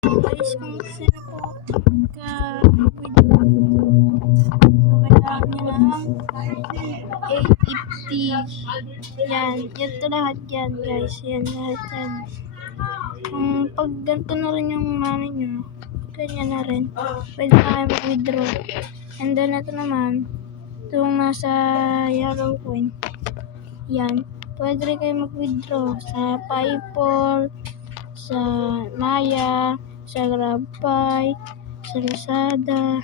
Guys, kung gusto nyo po ka-withdraw so kailangan nyo ng 850. Yan, ito lahat yan guys, yan lahat yan. Pag ganito na rin yung money nyo, ganyan na rin, pwede na kayo mag-withdraw. And then ito naman, itong nasa yellow coin, yan, pwede rin kayo mag-withdraw sa PayPal, sa Maya, sa GrabPay, sa Lazada,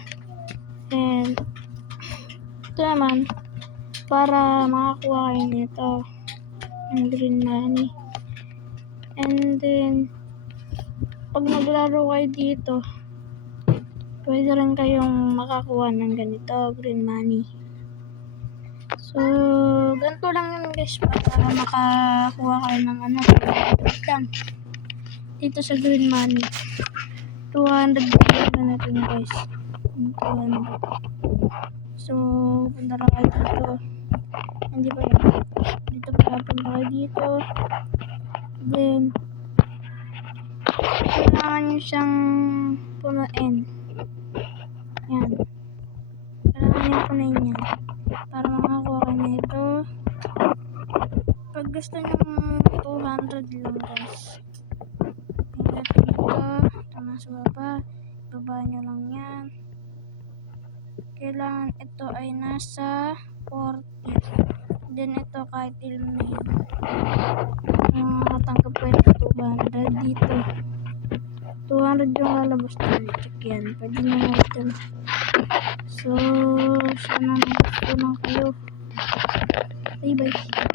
and ito naman, para makakuha kayo nito, ng green money. And then, pag naglaro kayo dito, pwede rin kayong makakuha ng ganito, green money. So, ganito lang yun guys, para makakuha kayo ng lang dito sa green money. 200 na natin guys. 200. So, punta lang kayo dito. Hindi pa yun. Dito pa punta kayo dito. Then, kailangan nyo siyang punuin. Yan. Kailangan nyo punuin yan. Para makakuha kayo nito. Pag gusto nyo 200 lang guys. Ito nasa baba. Baba nyo lang yan. Kailangan ito ay nasa 40. Then ito kahit ilan na yun. Makatanggap ko yung 200 dito. 200 yung lalabas dito. Check yan. Pwede nyo na ito. So, sana nagustuhan kayo. Bye bye.